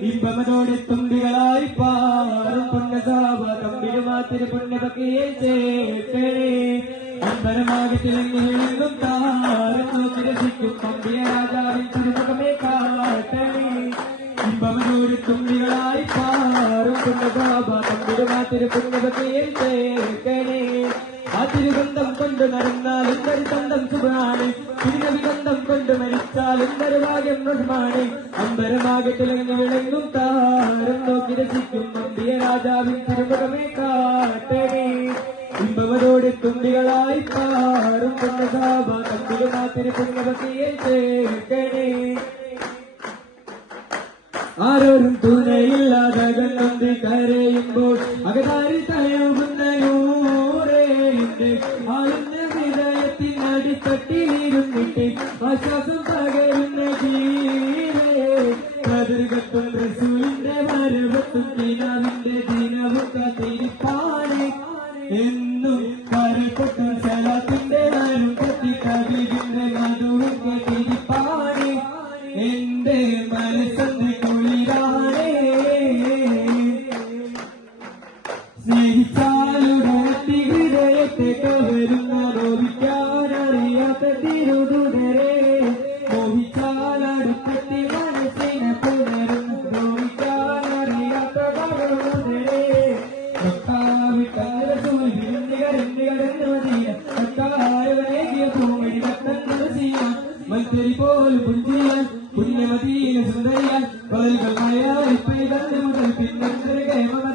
ഇമ്പമതോടെ തുമ്പികളായി പാറും പുണ്യസാവ തമ്പിരുമാത്തിരി പുണ്യപക്കിയെ ചേർക്കണേ അമ്പരമാകെ തിളങ്ങി വിളങ്ങും താരം നോക്കി രസിക്കും തമ്പിയ രാജാവിൻ തിരുമുഖമേ കാട്ടണേ ഇമ്പമതോടെ തുമ്പികളായി പാറും പുണ്യസാവ തമ്പിരുമാത്തിരി പുണ്യപക്കിയെ ചേട്ടേ ആ തിരുബന്ധം കൊണ്ട് നടന്നാലും തരി തന്തം സുഖമാണ് തിരുനവിബന്ധം കൊണ്ട് അമ്പരമാകെ തിളങ്ങി വിളങ്ങും താരം നോക്കി രസിക്കും നമ്പിയ രാജാവിൻ തിരുമുഖമേ കാട്ടണേ. ഇമ്പവരോട് തുമ്പികളായി പാറും പുണ്യസാഭ തമ്പിലുമാ തിരുപുണ്യപതിയെ ചേർക്കണേ. ആരോരും തുണയില്ലാതെ കണ്ണൊന്ന് കരയുമ്പോൾ അകതാരി തലയുകുന്ന നൂറേ ആളുന്ന ഹൃദയത്തിൻ അടിത്തട്ടിലിരുന്നിട്ട് ആശ്വാസം പകരുന്ന ദിനവും കാത്തിരിപ്പാണ് എന്നും കരപ്പൊട്ടും സലാത്തിന്റെ വരും കവിവിന്റെ മധുവും കേട്ടിരിപ്പാണ് എന്റെ മനസ്സെന്ന് കുളിരാണേ. സ്നേഹിച്ചാലുടത്തി ഹൃദയത്തെ കവരുന്ന നോവിക്കാനറിയാത്ത തിരുതുടരെ മൽത്തരി പോലും പുഞ്ചിരിയാൻ പുണ്യമതിയിലെ സുന്ദരിയാൻ പകലുകൾ മഴയായി പെയ്തൽ മുതൽ പിന്നന്തരകേമ